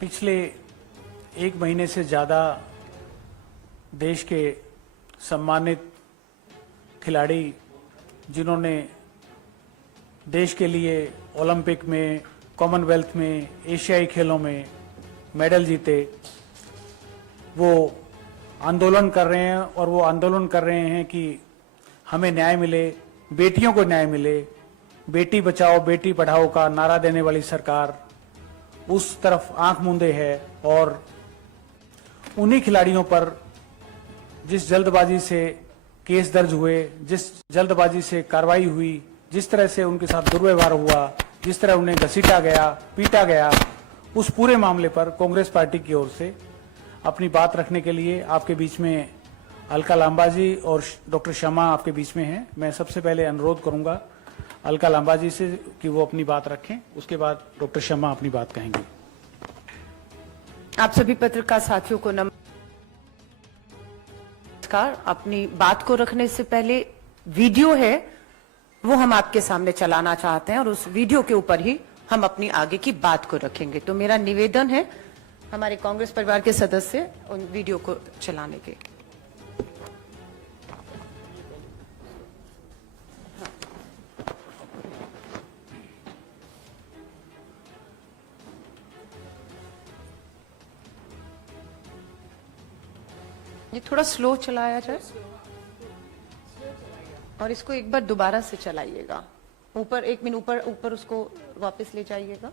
पिछले एक महीने से ज़्यादा देश के सम्मानित खिलाड़ी जिन्होंने देश के लिए ओलंपिक में, कॉमनवेल्थ में, एशियाई खेलों में मेडल जीते, वो आंदोलन कर रहे हैं और वो आंदोलन कर रहे हैं कि हमें न्याय मिले, बेटियों को न्याय मिले। बेटी बचाओ बेटी पढ़ाओ का नारा देने वाली सरकार उस तरफ आंख मूंदे है और उन्हीं खिलाड़ियों पर जिस जल्दबाजी से केस दर्ज हुए, जिस जल्दबाजी से कार्रवाई हुई, जिस तरह से उनके साथ दुर्व्यवहार हुआ, जिस तरह उन्हें घसीटा गया, पीटा गया, उस पूरे मामले पर कांग्रेस पार्टी की ओर से अपनी बात रखने के लिए आपके बीच में अलका लांबा जी और डॉक्टर शमा आपके बीच में हैं। मैं सबसे पहले अनुरोध करूंगा अलका लांबा जी से कि वो अपनी बात रखें, उसके बाद डॉक्टर शमा अपनी बात कहेंगे। आप सभी पत्रकार साथियों को नमस्कार। अपनी बात को रखने से पहले वीडियो है वो हम आपके सामने चलाना चाहते हैं और उस वीडियो के ऊपर ही हम अपनी आगे की बात को रखेंगे। तो मेरा निवेदन है हमारे कांग्रेस परिवार के सदस्य उन वीडियो को चलाने के। ये थोड़ा स्लो चलाया जाए और इसको एक बार दोबारा से चलाइएगा। ऊपर एक मिनट ऊपर उसको वापस ले जाइएगा।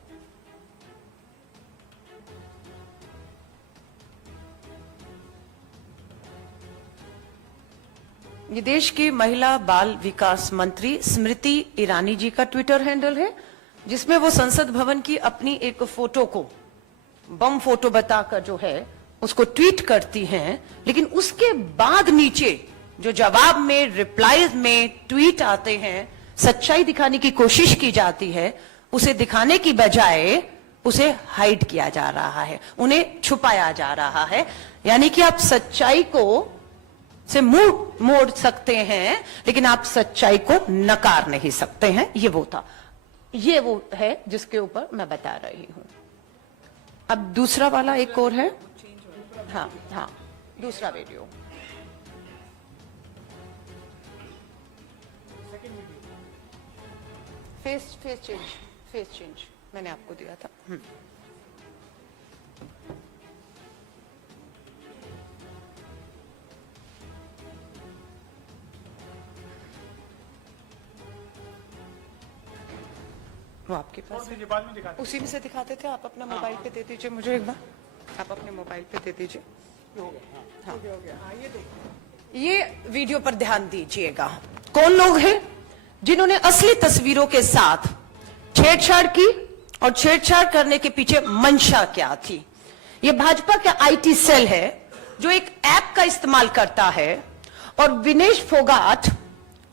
ये देश की महिला बाल विकास मंत्री स्मृति ईरानी जी का ट्विटर हैंडल है, जिसमें वो संसद भवन की अपनी एक फोटो को बम फोटो बताकर जो है उसको ट्वीट करती हैं, लेकिन उसके बाद नीचे जो जवाब में, रिप्लाईज में ट्वीट आते हैं, सच्चाई दिखाने की कोशिश की जाती है, उसे दिखाने की बजाय उसे हाइड किया जा रहा है, उन्हें छुपाया जा रहा है। यानी कि आप सच्चाई को से मुंह मोड़ सकते हैं लेकिन आप सच्चाई को नकार नहीं सकते हैं। ये वो है जिसके ऊपर मैं बता रही हूं। अब दूसरा वाला एक और है। हाँ, दूसरा वीडियो। फेस चेंज मैंने आपको दिया था। वो आपके पास उसी में से दिखाते थे। आप अपना मोबाइल पे दे दीजिए मुझे एक बार। आप अपने मोबाइल पे दे दीजिए। हाँ, ये वीडियो पर ध्यान दीजिएगा। कौन लोग हैं जिन्होंने असली तस्वीरों के साथ छेड़छाड़ की और छेड़छाड़ करने के पीछे मंशा क्या थी? ये भाजपा का आईटी सेल है जो एक ऐप का इस्तेमाल करता है और विनेश फोगाट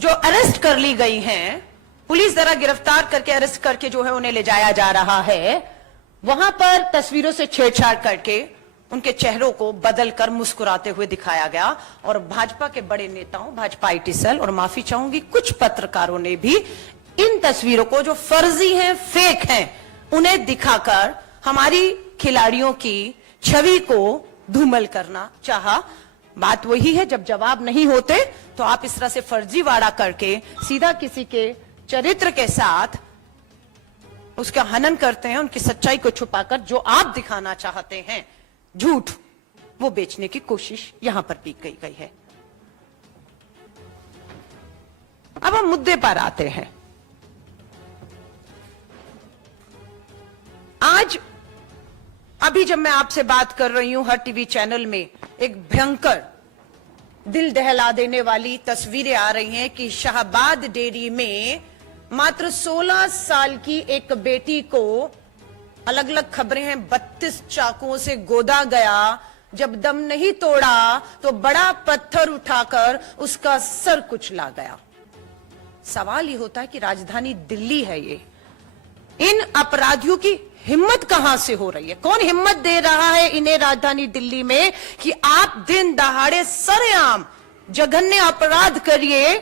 जो अरेस्ट कर ली गई हैं, पुलिस द्वारा गिरफ्तार करके अरेस्ट करके जो है उन्हें ले जाया जा रहा है, वहां पर तस्वीरों से छेड़छाड़ करके उनके चेहरों को बदलकर मुस्कुराते हुए दिखाया गया। और भाजपा के बड़े नेताओं, भाजपा आईटी सेल और माफी चाहूंगी कुछ पत्रकारों ने भी इन तस्वीरों को जो फर्जी हैं, फेक हैं, उन्हें दिखाकर हमारी खिलाड़ियों की छवि को धूमल करना चाहा। बात वही है, जब जवाब नहीं होते तो आप इस तरह से फर्जीवाड़ा करके सीधा किसी के चरित्र के साथ उसका हनन करते हैं, उनकी सच्चाई को छुपाकर जो आप दिखाना चाहते हैं झूठ, वो बेचने की कोशिश यहां पर की गई है। अब हम मुद्दे पर आते हैं। आज अभी जब मैं आपसे बात कर रही हूं, हर टीवी चैनल में एक भयंकर दिल दहला देने वाली तस्वीरें आ रही हैं कि शाहबाद डेयरी में मात्र 16 साल की एक बेटी को, अलग अलग खबरें हैं, 32 चाकुओं से गोदा गया। जब दम नहीं तोड़ा तो बड़ा पत्थर उठाकर उसका सर कुचला गया। सवाल ये होता है कि राजधानी दिल्ली है ये, इन अपराधियों की हिम्मत कहां से हो रही है? कौन हिम्मत दे रहा है इन्हें राजधानी दिल्ली में कि आप दिन दहाड़े सरेआम जघन्य अपराध करिए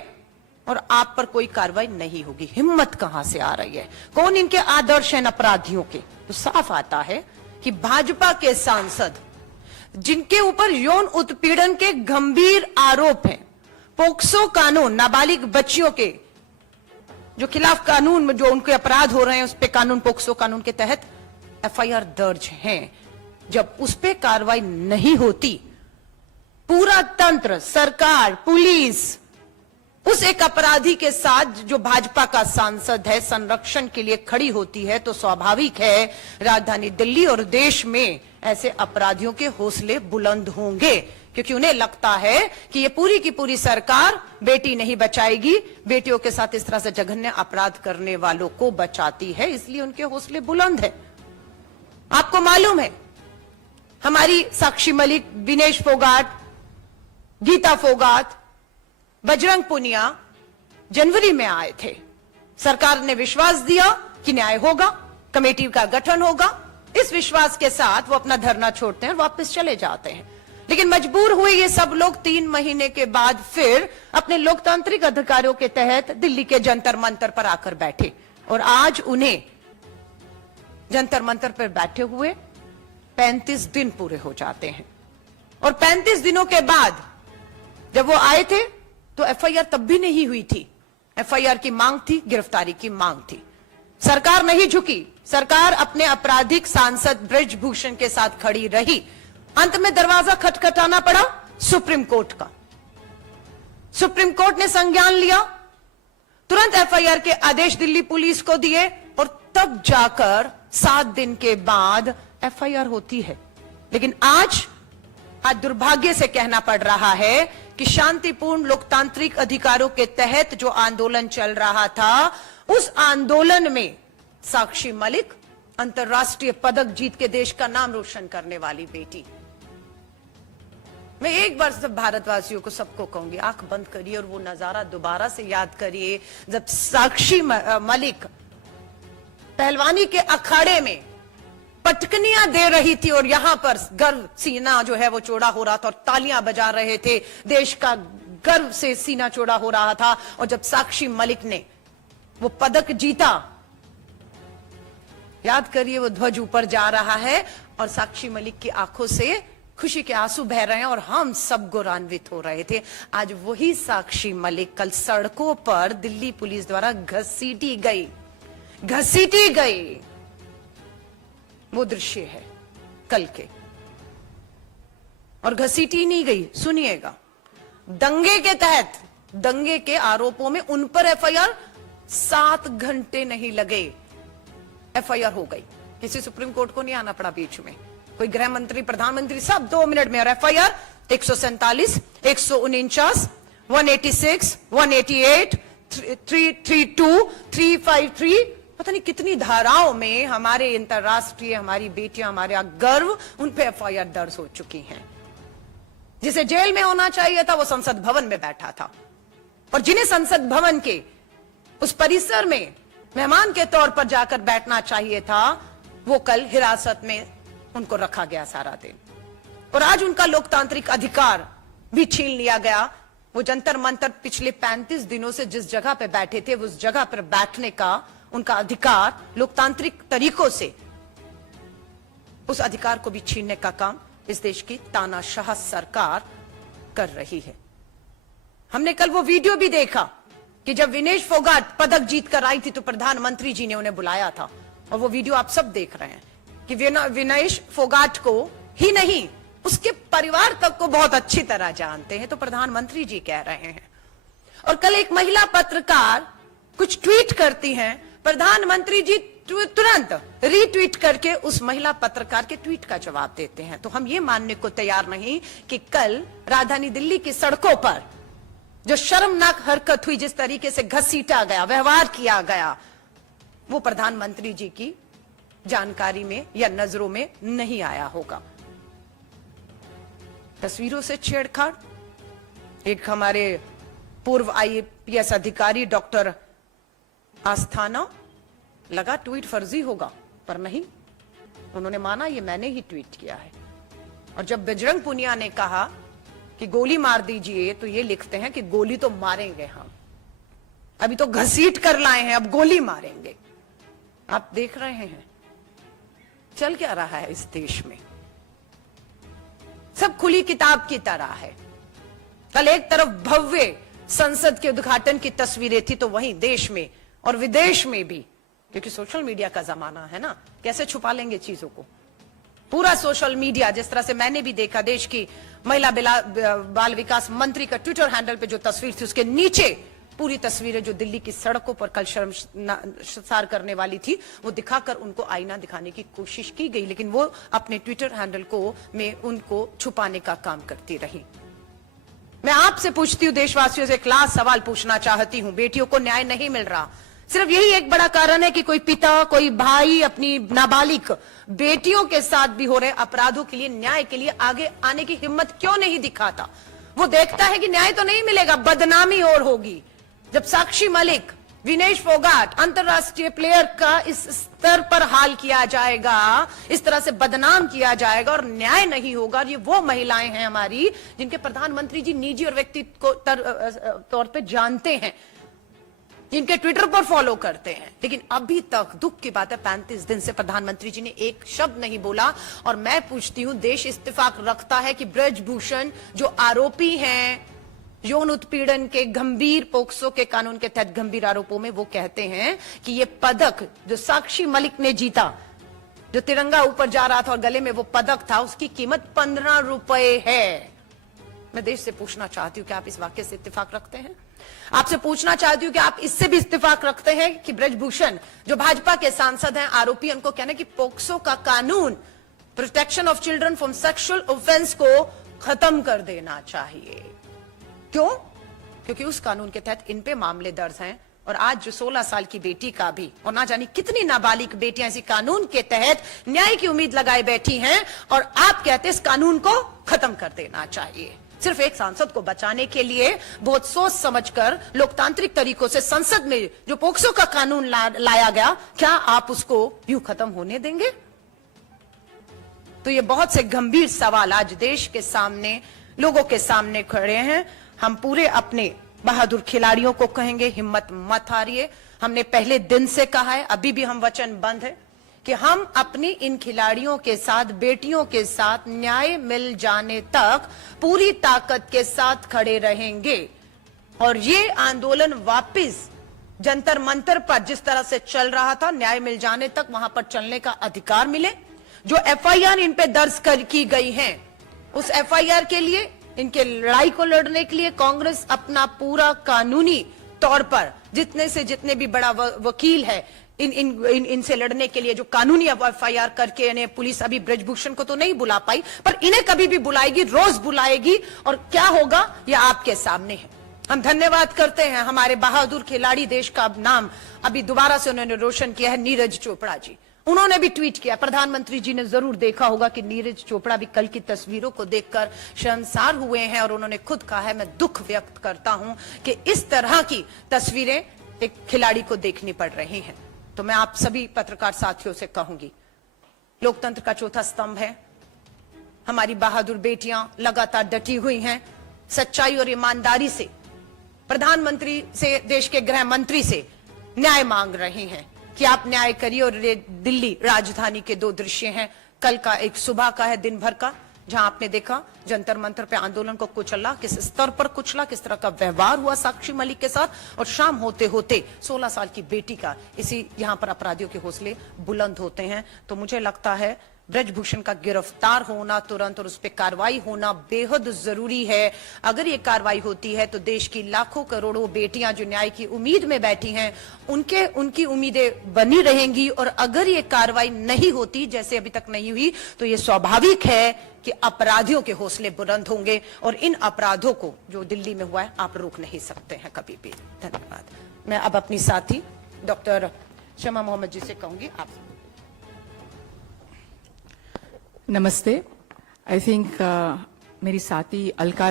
और आप पर कोई कार्रवाई नहीं होगी? हिम्मत कहां से आ रही है? कौन इनके आदर्श हैं अपराधियों के? तो साफ आता है कि भाजपा के सांसद जिनके ऊपर यौन उत्पीड़न के गंभीर आरोप हैं, पोक्सो कानून, नाबालिग बच्चियों के जो खिलाफ कानून में जो उनके अपराध हो रहे हैं, उस पे कानून, पोक्सो कानून के तहत एफआईआर दर्ज हैं, जब उस पे कार्रवाई नहीं होती, पूरा तंत्र, सरकार, पुलिस उस एक अपराधी के साथ जो भाजपा का सांसद है संरक्षण के लिए खड़ी होती है, तो स्वाभाविक है राजधानी दिल्ली और देश में ऐसे अपराधियों के हौसले बुलंद होंगे, क्योंकि उन्हें लगता है कि ये पूरी की पूरी सरकार बेटी नहीं बचाएगी, बेटियों के साथ इस तरह से जघन्य अपराध करने वालों को बचाती है, इसलिए उनके हौसले बुलंद है। आपको मालूम है हमारी साक्षी मलिक, विनेश फोगाट, गीता फोगाट, बजरंग पुनिया जनवरी में आए थे। सरकार ने विश्वास दिया कि न्याय होगा, कमेटी का गठन होगा। इस विश्वास के साथ वो अपना धरना छोड़ते हैं और वापस चले जाते हैं, लेकिन मजबूर हुए ये सब लोग 3 महीने के बाद फिर अपने लोकतांत्रिक अधिकारों के तहत दिल्ली के जंतर मंतर पर आकर बैठे, और आज उन्हें जंतर मंतर पर बैठे हुए 35 दिन पूरे हो जाते हैं। और 35 दिनों के बाद जब वो आए थे तो एफआईआर तब भी नहीं हुई थी। एफआईआर की मांग थी, गिरफ्तारी की मांग थी। सरकार नहीं झुकी, सरकार अपने आपराधिक सांसद ब्रजभूषण के साथ खड़ी रही। अंत में दरवाजा खटखटाना पड़ा सुप्रीम कोर्ट का। सुप्रीम कोर्ट ने संज्ञान लिया, तुरंत एफआईआर के आदेश दिल्ली पुलिस को दिए, और तब जाकर 7 दिन के बाद एफआईआर होती है। लेकिन आज दुर्भाग्य से कहना पड़ रहा है कि शांतिपूर्ण लोकतांत्रिक अधिकारों के तहत जो आंदोलन चल रहा था, उस आंदोलन में साक्षी मलिक, अंतर्राष्ट्रीय पदक जीत के देश का नाम रोशन करने वाली बेटी। मैं एक बार सब भारतवासियों को, सबको कहूंगी, आंख बंद करिए और वो नजारा दोबारा से याद करिए जब साक्षी मलिक पहलवानी के अखाड़े में पटकनियां दे रही थी और यहां पर गर्व, सीना जो है वो चौड़ा हो रहा था और तालियां बजा रहे थे, देश का गर्व से सीना चौड़ा हो रहा था। और जब साक्षी मलिक ने वो पदक जीता, याद करिए वो ध्वज ऊपर जा रहा है और साक्षी मलिक की आंखों से खुशी के आंसू बह रहे हैं और हम सब गौरवान्वित हो रहे थे। आज वही साक्षी मलिक कल सड़कों पर दिल्ली पुलिस द्वारा घसीटी गई। वो दृश्य है कल के, और घसीटी नहीं गई, सुनिएगा, दंगे के तहत, दंगे के आरोपों में उन पर एफआईआर 7 घंटे नहीं लगे, एफआईआर हो गई। किसी सुप्रीम कोर्ट को नहीं आना पड़ा बीच में, कोई गृह मंत्री, प्रधानमंत्री, सब 2 मिनट में। और एफआईआर 147, 149, 186, 188, 332, 353, पता नहीं कितनी धाराओं में हमारे अंतर्राष्ट्रीय, हमारी बेटियां, हमारे गर्व, उन पे एफआईआर दर्ज हो चुकी हैं। जिसे जेल में होना चाहिए था वो संसद भवन में बैठा था, और जिन्हें संसद भवन के उस परिसर में मेहमान के तौर पर जाकर बैठना चाहिए था, वो कल हिरासत में उनको रखा गया सारा दिन। और आज उनका लोकतांत्रिक अधिकार भी छीन लिया गया। वो जंतर मंतर पिछले 35 दिनों से जिस जगह पे बैठे थे, उस जगह पर बैठने का उनका अधिकार लोकतांत्रिक तरीकों से, उस अधिकार को भी छीनने का काम इस देश की तानाशाह सरकार कर रही है। हमने कल वो वीडियो भी देखा कि जब विनेश फोगाट पदक जीत कर आई थी तो प्रधानमंत्री जी ने उन्हें बुलाया था, और वो वीडियो आप सब देख रहे हैं कि विनेश फोगाट को ही नहीं, उसके परिवार तक को बहुत अच्छी तरह जानते हैं, तो प्रधानमंत्री जी कह रहे हैं। और कल एक महिला पत्रकार कुछ ट्वीट करती हैं, प्रधानमंत्री जी तुरंत रीट्वीट करके उस महिला पत्रकार के ट्वीट का जवाब देते हैं। तो हम ये मानने को तैयार नहीं कि कल राजधानी दिल्ली की सड़कों पर जो शर्मनाक हरकत हुई, जिस तरीके से घसीटा गया, व्यवहार किया गया, वो प्रधानमंत्री जी की जानकारी में या नजरों में नहीं आया होगा। तस्वीरों से छेड़छाड़, एक हमारे पूर्व आईपीएस अधिकारी डॉक्टर आस्थाना, लगा ट्वीट फर्जी होगा, पर नहीं, उन्होंने माना ये मैंने ही ट्वीट किया है। और जब बजरंग पुनिया ने कहा कि गोली मार दीजिए, तो ये लिखते हैं कि गोली तो मारेंगे हम, अभी तो घसीट कर लाए हैं, अब गोली मारेंगे। आप देख रहे हैं चल क्या रहा है इस देश में? सब खुली किताब की तरह है। कल एक तरफ भव्य संसद के उद्घाटन की तस्वीरें थी, तो वहीं देश में और विदेश में भी, क्योंकि सोशल मीडिया का जमाना है ना, कैसे छुपा लेंगे चीजों को? पूरा सोशल मीडिया, जिस तरह से मैंने भी देखा, देश की महिला बाल विकास मंत्री का ट्विटर हैंडल पे जो तस्वीर थी, उसके नीचे पूरी तस्वीरें जो दिल्ली की सड़कों पर कल शर्मसार करने वाली थी, वो दिखाकर उनको आईना दिखाने की कोशिश की गई, लेकिन वो अपने ट्विटर हैंडल में उनको छुपाने का काम करती रही। मैं आपसे पूछती हूँ, देशवासियों से एक लास्ट सवाल पूछना चाहती हूँ। बेटियों को न्याय नहीं मिल रहा, सिर्फ यही एक बड़ा कारण है कि कोई पिता, कोई भाई अपनी नाबालिग बेटियों के साथ भी हो रहे अपराधों के लिए, न्याय के लिए आगे आने की हिम्मत क्यों नहीं दिखाता? वो देखता है कि न्याय तो नहीं मिलेगा, बदनामी और होगी। जब साक्षी मलिक, विनेश फोगाट, अंतरराष्ट्रीय प्लेयर का इस स्तर पर हाल किया जाएगा, इस तरह से बदनाम किया जाएगा और न्याय नहीं होगा। ये वो महिलाएं हैं हमारी जिनके प्रधानमंत्री जी निजी और व्यक्तिगत तौर पे जानते हैं, जिनके ट्विटर पर फॉलो करते हैं, लेकिन अभी तक दुख की बात है 35 दिन से प्रधानमंत्री जी ने एक शब्द नहीं बोला। और मैं पूछती हूं, देश इत्तेफाक रखता है कि ब्रजभूषण जो आरोपी हैं यौन उत्पीड़न के गंभीर पोक्सो के कानून के तहत गंभीर आरोपों में, वो कहते हैं कि ये पदक जो साक्षी मलिक ने जीता, जो तिरंगा ऊपर जा रहा था और गले में वो पदक था, उसकी कीमत 15 रुपए है। मैं देश से पूछना चाहती हूं कि आप इस वाक्य से इत्तेफाक रखते हैं? आपसे पूछना चाहती हूं कि आप इससे भी इत्तेफाक रखते हैं कि ब्रजभूषण जो भाजपा के सांसद हैं, आरोपी, उनको कहना कि पोक्सो का कानून, protection of children from sexual offence, को खत्म कर देना चाहिए? क्यों? क्योंकि उस कानून के तहत इन पे मामले दर्ज हैं। और आज जो 16 साल की बेटी का भी, और ना जाने कितनी नाबालिग बेटियां इसी कानून के तहत न्याय की उम्मीद लगाए बैठी हैं, और आप कहते हैं इस कानून को खत्म कर देना चाहिए। सिर्फ एक सांसद को बचाने के लिए बहुत सोच समझकर लोकतांत्रिक तरीकों से संसद में जो पोक्सो का कानून लाया गया, क्या आप उसको यूं खत्म होने देंगे? तो ये बहुत से गंभीर सवाल आज देश के सामने, लोगों के सामने खड़े हैं। हम पूरे अपने बहादुर खिलाड़ियों को कहेंगे, हिम्मत मत हारिए। हमने पहले दिन से कहा है, अभी भी हम वचनबद्ध हैं कि हम अपनी इन खिलाड़ियों के साथ, बेटियों के साथ न्याय मिल जाने तक पूरी ताकत के साथ खड़े रहेंगे। और ये आंदोलन वापस जंतर मंतर पर जिस तरह से चल रहा था, न्याय मिल जाने तक वहां पर चलने का अधिकार मिले। जो एफआईआर इन पे दर्ज की गई हैं, उस एफआईआर के लिए, इनके लड़ाई को लड़ने के लिए कांग्रेस अपना पूरा कानूनी तौर पर जितने भी बड़ा वकील है, इनसे लड़ने के लिए जो कानूनी एफआईआर करके, इन्हें पुलिस अभी ब्रजभूषण को तो नहीं बुला पाई, पर इन्हें कभी भी बुलाएगी, रोज बुलाएगी। और क्या होगा यह आपके सामने है। हम धन्यवाद करते हैं हमारे बहादुर खिलाड़ी, देश का नाम अभी दोबारा से उन्होंने रोशन किया है, नीरज चोपड़ा जी। उन्होंने भी ट्वीट किया, प्रधानमंत्री जी ने जरूर देखा होगा कि नीरज चोपड़ा भी कल की तस्वीरों को देखकर शर्मसार हुए हैं, और उन्होंने खुद कहा है, मैं दुख व्यक्त करता हूं कि इस तरह की तस्वीरें एक खिलाड़ी को देखनी पड़ रही हैं। तो मैं आप सभी पत्रकार साथियों से कहूंगी, लोकतंत्र का चौथा स्तंभ है, हमारी बहादुर बेटियां लगातार डटी हुई हैं, सच्चाई और ईमानदारी से प्रधानमंत्री से, देश के गृह मंत्री से न्याय मांग रही हैं कि आप न्याय करिए। और दिल्ली राजधानी के दो दृश्य हैं, कल का एक सुबह का है, दिन भर का, जहां आपने देखा जंतर मंतर पे आंदोलन को कुचला, किस स्तर पर कुचला, किस तरह का व्यवहार हुआ साक्षी मलिक के साथ, और शाम होते होते 16 साल की बेटी का इसी यहां पर अपराधियों के हौसले बुलंद होते हैं। तो मुझे लगता है ब्रजभूषण का गिरफ्तार होना तुरंत और उस पर कार्रवाई होना बेहद जरूरी है। अगर ये कार्रवाई होती है तो देश की लाखों करोड़ों बेटियां जो न्याय की उम्मीद में बैठी हैं, उनकी उम्मीदें बनी रहेंगी। और अगर ये कार्रवाई नहीं होती, जैसे अभी तक नहीं हुई, तो ये स्वाभाविक है कि अपराधियों के हौसले बुलंद होंगे, और इन अपराधों को जो दिल्ली में हुआ है आप रोक नहीं सकते हैं कभी भी। धन्यवाद। मैं अब अपनी साथी डॉक्टर शमा मोहम्मद जी से कहूंगी, आप। नमस्ते। आई थिंक मेरी साथी अलका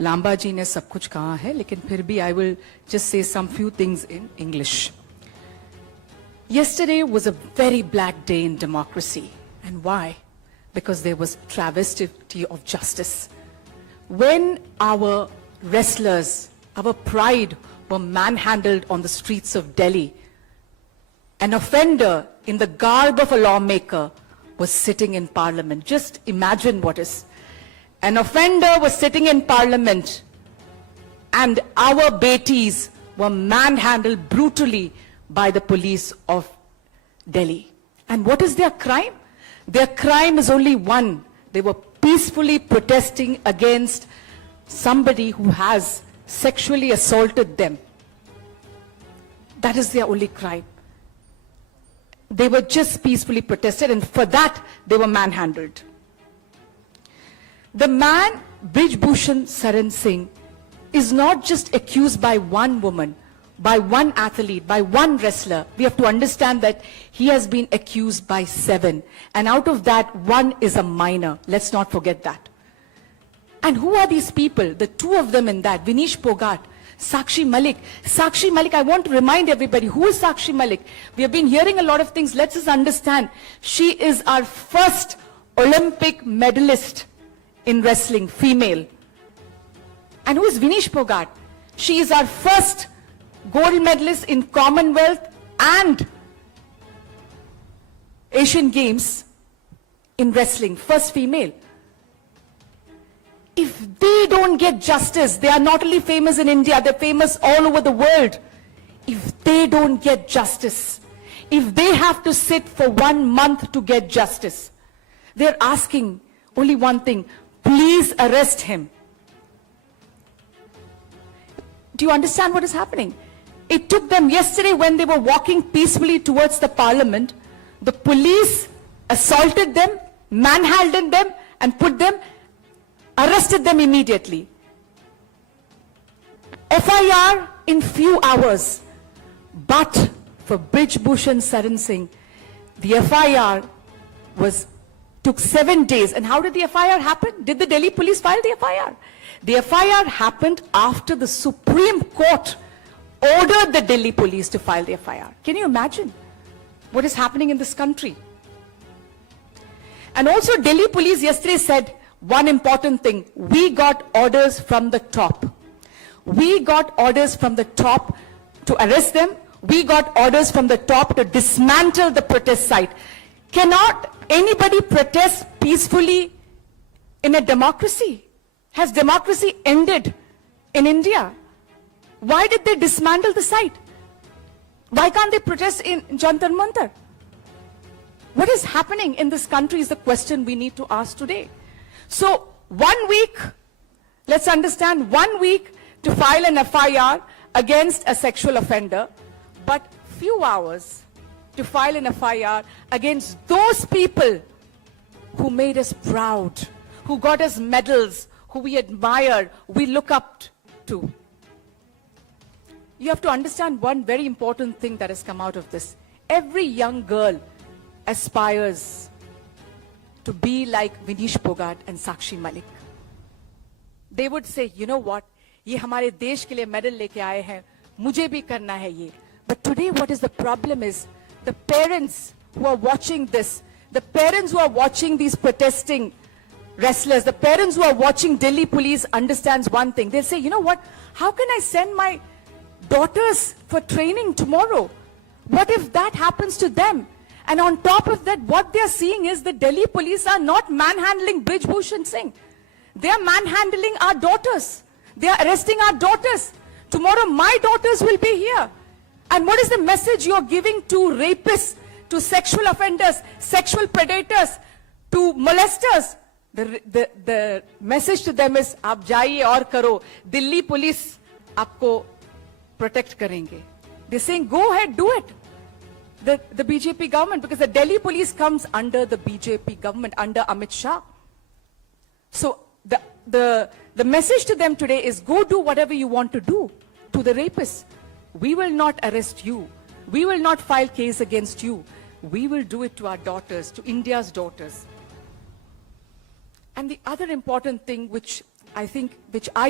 लांबा जी ने सब कुछ कहा है, लेकिन फिर भी आई will just say some few things in English. Yesterday was a very black day in democracy. And why? Because there was travesty of justice. When our wrestlers, our pride, were manhandled on the streets of Delhi, an offender in the garb of a lawmaker was sitting in parliament. Just imagine what is. An offender was sitting in parliament and our betis were manhandled brutally by the police of Delhi. And what is their crime? Their crime is only one. They were peacefully protesting against somebody who has sexually assaulted them. That is their only crime. They were just peacefully protested, and for that they were manhandled. The man, Brij Bhushan Saran Singh, is not just accused by one woman, by one athlete, by one wrestler. We have to understand that he has been accused by 7. And out of that, 1 is a minor. Let's not forget that. And who are these people? The 2 of them in that, Vinesh Phogat, Sakshi Malik. Sakshi Malik, I want to remind everybody, who is Sakshi Malik? We have been hearing a lot of things. Let's just understand. She is our first Olympic medalist in wrestling, female. And who is Vinesh Phogat? She is our first gold medalist in Commonwealth and Asian Games in wrestling, first female. If they don't get justice, they are not only famous in India, they're famous all over the world. If they don't get justice, if they have to sit for 1 month to get justice, they're asking only one thing: please arrest him. Do you understand what is happening? It took them yesterday when they were walking peacefully towards the parliament. The police assaulted them, manhandled them, and arrested them immediately. FIR in few hours. But for Brij Bhushan Saran Singh, the FIR took 7 days. And how did the FIR happen? Did the Delhi police file the FIR? The FIR happened after the Supreme Court ordered the Delhi police to file the FIR. Can you imagine what is happening in this country? And also Delhi police yesterday said one important thing: we got orders from the top. We got orders from the top to arrest them. We got orders from the top to dismantle the protest site. Cannot anybody protest peacefully in a democracy? Has democracy ended in India? Why did they dismantle the site? Why can't they protest in Jantar Mantar? What is happening in this country is the question we need to ask today. So 1 week, let's understand, 1 week to file an FIR against a sexual offender, but few hours to file an FIR against those people who made us proud, who got us medals, who we admire, we look up to. You have to understand one very important thing that has come out of this. Every young girl aspires to be like Vinesh Phogat and Sakshi Malik. They would say, you know what, ये हमारे देश के लिए medal लेके आए हैं, मुझे भी करना है ये. But today what is the problem is, the parents who are watching this, the parents who are watching these protesting wrestlers, the parents who are watching Delhi police understands one thing. They'll say, you know what, how can I send my daughters for training tomorrow? What if that happens to them? And on top of that, what they're seeing is the Delhi police are not manhandling Brij Bhushan Singh. They are manhandling our daughters. They are arresting our daughters. Tomorrow my daughters will be here. And what is the message you're giving to rapists, to sexual offenders, sexual predators, to molesters? The message to them is, आप जाइए और करो, Delhi police आपको protect करेंगे. They're saying, go ahead, do it. The BJP government, because the Delhi police comes under the BJP government, under Amit Shah. So the message to them today is, go do whatever you want to do to the rapists. We will not arrest you. We will not file case against you. We will do it to our daughters, to India's daughters. And the other important thing which I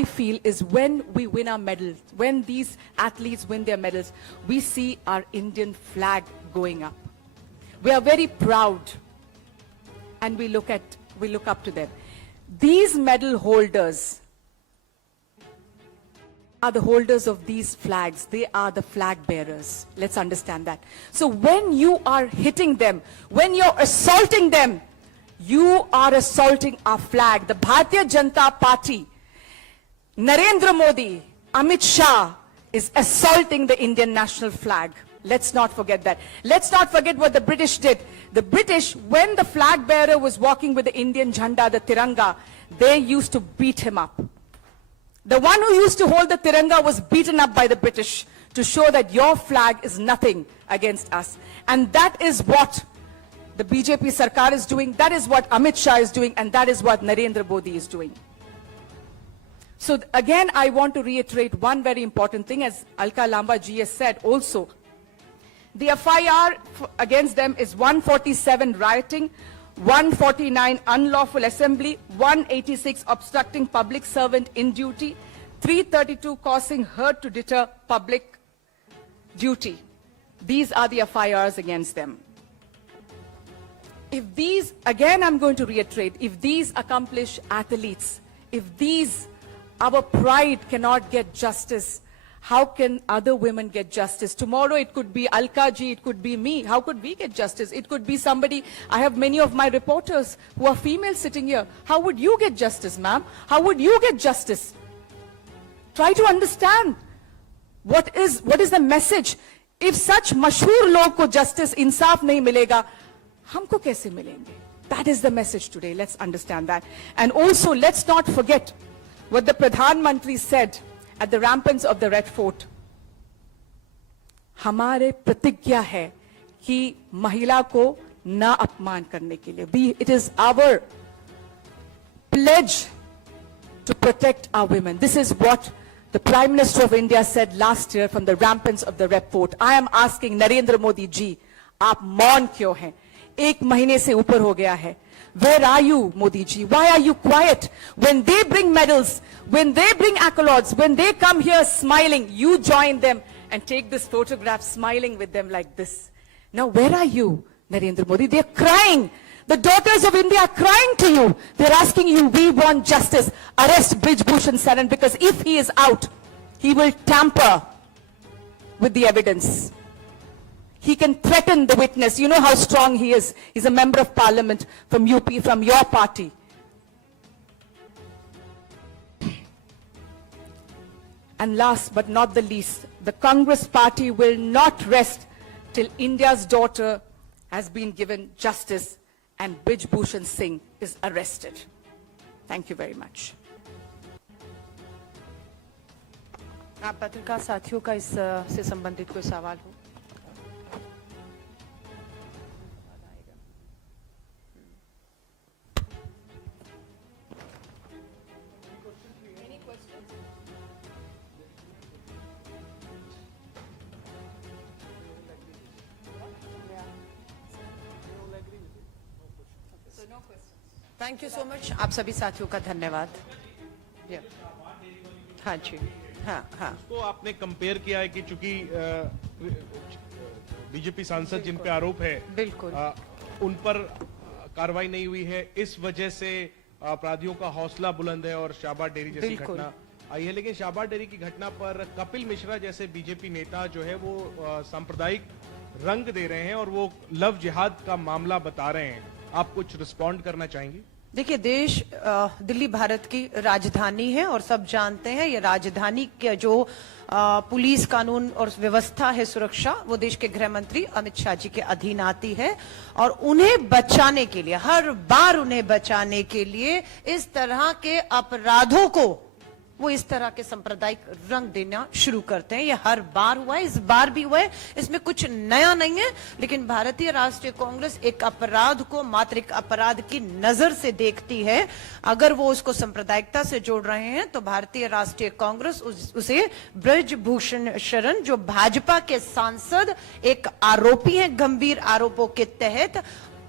feel is when we win our medals, when these athletes win their medals, we see our Indian flag going up. We are very proud and we look up to them. These medal holders are the holders of these flags. They are the flag bearers. Let's understand that. So when you are hitting them, when you're assaulting them, you are assaulting our flag. The Bharatiya Janata Party, Narendra Modi, Amit Shah is assaulting the Indian national flag. Let's not forget that. Let's not forget what the British did. The British, when the flag bearer was walking with the Indian Jhanda, the Tiranga, they used to beat him up. The one who used to hold the Tiranga was beaten up by the British to show that your flag is nothing against us. And that is what the BJP Sarkar is doing, that is what Amit Shah is doing, and that is what Narendra Modi is doing. So again, I want to reiterate one very important thing, as Alka Lamba ji has said also. The FIR against them is 147 rioting, 149 unlawful assembly, 186 obstructing public servant in duty, 332 causing hurt to deter public duty. These are the FIRs against them. If these, again I'm going to reiterate, if these accomplished athletes, if these, our pride cannot get justice, how can other women get justice? Tomorrow it could be Alka ji, it could be me. How could we get justice? It could be somebody. I have many of my reporters who are female sitting here. How would you get justice, ma'am? How would you get justice? Try to understand what is the message. If such mashhoor log ko justice, insaf nahi milega, humko kaise milenge? That is the message today. Let's understand that. And also, let's not forget what the Pradhan Mantri said at the ramparts of the Red Fort. हमारे प्रतिज्ञा है कि महिला को ना अपमान करने के लिए. It is our pledge to protect our women. This is what the Prime Minister of India said last year from the ramparts of the Red Fort. I am asking Narendra Modi ji, आप मौन क्यों हैं? 1 महीने से ऊपर हो गया है. Where are you, Modi ji? Why are you quiet? When they bring medals, when they bring accolades, when they come here smiling, you join them and take this photograph smiling with them like this. Now, where are you, Narendra Modi? They're crying. The daughters of India are crying to you. They're asking you, we want justice. Arrest Brij Bhushan Saran, because if he is out, he will tamper with the evidence. He can threaten the witness. You know how strong he is. He's a member of parliament from UP, from your party. And last but not the least, the Congress party will not rest till India's daughter has been given justice and Brij Bhushan Singh is arrested. Thank you very much. आप पत्रकार साथियों का इस से संबंधित कोई सवाल हो? Thank you so much. आप सभी साथियों का धन्यवाद. हाँ जी, हाँ. तो आपने कंपेयर किया है कि चूंकि बीजेपी सांसद जिन पे आरोप है, बिल्कुल, उन पर कार्रवाई नहीं हुई है, इस वजह से अपराधियों का हौसला बुलंद है और शाहबाद डेयरी जैसी घटना आई है. लेकिन शाहबाद डेयरी की घटना पर कपिल मिश्रा जैसे बीजेपी नेता जो है वो सांप्रदायिक रंग दे रहे हैं और वो लव जिहाद का मामला बता रहे हैं. आप कुछ रिस्पॉन्ड करना चाहेंगे? देखिए, देश दिल्ली भारत की राजधानी है और सब जानते हैं ये राजधानी के जो पुलिस कानून और व्यवस्था है, सुरक्षा, वो देश के गृह मंत्री अमित शाह जी के अधीन आती है. और उन्हें बचाने के लिए, हर बार उन्हें बचाने के लिए इस तरह के अपराधों को वो इस तरह के सांप्रदायिक रंग देना शुरू करते हैं. ये हर बार हुआ है, इस बार भी हुआ है, इसमें कुछ नया नहीं है. लेकिन भारतीय राष्ट्रीय कांग्रेस एक अपराध को मात्र एक अपराध की नजर से देखती है. अगर वो उसको सांप्रदायिकता से जोड़ रहे हैं तो भारतीय राष्ट्रीय कांग्रेस उसे ब्रज भूषण शरण, जो भाजपा के सांसद एक आरोपी हैं गंभीर आरोपों के तहत,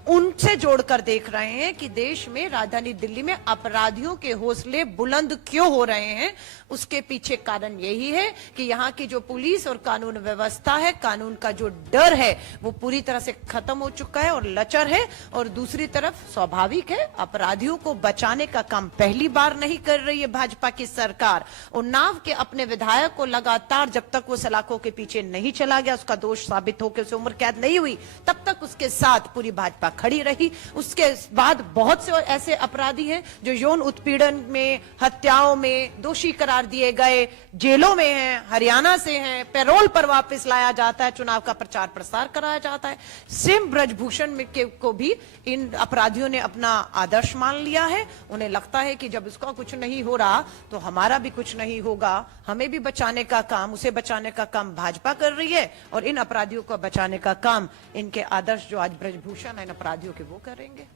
उनसे जोड़कर देख रहे हैं कि देश में राजधानी दिल्ली में अपराधियों के हौसले बुलंद क्यों हो रहे हैं। उसके पीछे कारण यही है कि यहाँ की जो पुलिस और कानून व्यवस्था है, कानून का जो डर है वो पूरी तरह से खत्म हो चुका है और लचर है। और दूसरी तरफ स्वाभाविक है, अपराधियों को बचाने का काम पहली बार नहीं कर रही है भाजपा की सरकार। उन्नाव के अपने विधायक को लगातार जब तक वो सलाखों के पीछे नहीं चला गया, उसका दोष साबित होकर उसे उम्र कैद नहीं हुई, तब तक उसके साथ पूरी भाजपा खड़ी रही। उसके बाद बहुत से ऐसे अपराधी हैं जो यौन उत्पीड़न में, हत्याओं में दोषी करार दिए गए, जेलों में हैं, हरियाणा से हैं, पैरोल पर वापस लाया जाता है, चुनाव का प्रचार प्रसार कराया जाता है। सेम ब्रजभूषण को भी इन अपराधियों ने अपना आदर्श मान लिया है। उन्हें लगता है कि जब उसका कुछ नहीं हो रहा तो हमारा भी कुछ नहीं होगा, हमें भी बचाने का काम, उसे बचाने का काम भाजपा कर रही है और इन अपराधियों को बचाने का काम इनके आदर्श जो आज ब्रजभूषण है इन अपराधियों के वो करेंगे।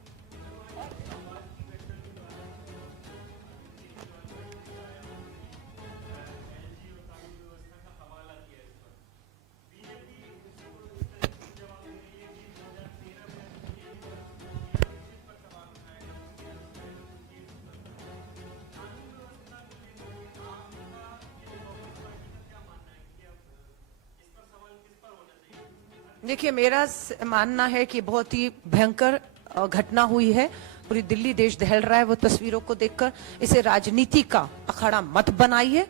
देखिए, मेरा मानना है कि बहुत ही भयंकर घटना हुई है। पूरी दिल्ली देश दहल रहा है वो तस्वीरों को देखकर। इसे राजनीति का अखाड़ा मत बनाइए।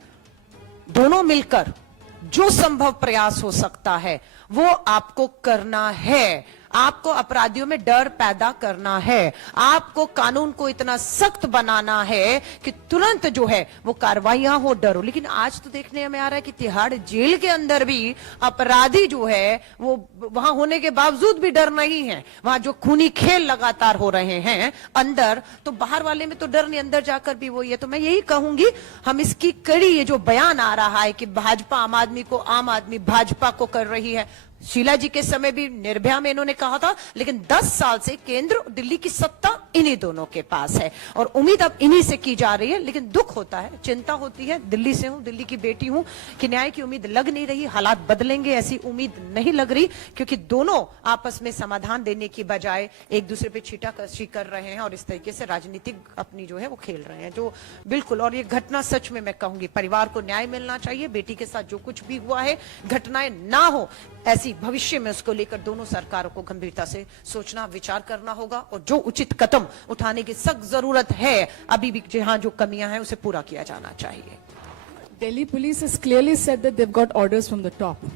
दोनों मिलकर जो संभव प्रयास हो सकता है वो आपको करना है। आपको अपराधियों में डर पैदा करना है, आपको कानून को इतना सख्त बनाना है कि तुरंत जो है वो कार्रवाइयां हो, डर हो। लेकिन आज तो देखने में आ रहा है कि तिहाड़ जेल के अंदर भी अपराधी जो है वो वहां होने के बावजूद भी डर नहीं है। वहां जो खूनी खेल लगातार हो रहे हैं अंदर, तो बाहर वाले में तो डर नहीं, अंदर जाकर भी वो ये। तो मैं यही कहूंगी, हम इसकी कड़ी, ये जो बयान आ रहा है कि भाजपा आम आदमी को, आम आदमी भाजपा को कर रही है। शीला जी के समय भी निर्भया में इन्होंने कहा था, लेकिन 10 साल से केंद्र और दिल्ली की सत्ता इन्हीं दोनों के पास है और उम्मीद अब इन्हीं से की जा रही है। लेकिन दुख होता है, चिंता होती है। दिल्ली से हूं, दिल्ली की बेटी हूं, कि न्याय की उम्मीद लग नहीं रही, हालात बदलेंगे ऐसी उम्मीद नहीं लग रही, क्योंकि दोनों आपस में समाधान देने की बजाय एक दूसरे पे छींटाकशी कर रहे हैं और इस तरीके से राजनीतिक अपनी जो है वो खेल रहे हैं, जो बिल्कुल। और ये घटना सच में मैं कहूंगी, परिवार को न्याय मिलना चाहिए। बेटी के साथ जो कुछ भी हुआ है, घटनाएं ना हो ऐसी भविष्य में, उसको लेकर दोनों सरकारों को गंभीरता से सोचना, विचार करना होगा और जो उचित कदम उठाने की सख्त जरूरत है, अभी भी जहां जो कमियां हैं उसे पूरा किया जाना चाहिए। Delhi police has clearly said that they've got orders from the top.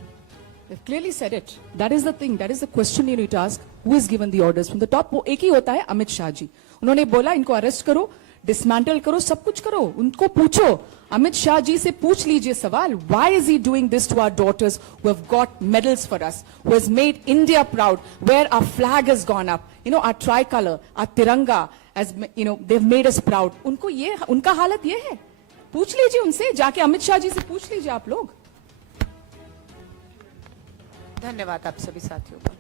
They've clearly said it. That is the thing. That is the question you need to ask. Who is given the orders from the top? वो एक ही होता है, अमित शाह जी। उन्होंने बोला इनको arrest करो, dismantle करो, सब कुछ करो। उनको पूछो, अमित शाह जी से पूछ लीजिए सवाल, why is he doing this to our daughters who have got medals for us, who has made India proud, where our flag has gone up, you know, our tricolor, our tiranga, as you know, they've made us proud. उनको ये, उनका हालत ये है। पूछ लीजिए उनसे, जाके अमित शाह जी से पूछ लीजिए आप लोग। धन्यवाद आप सभी साथियों का।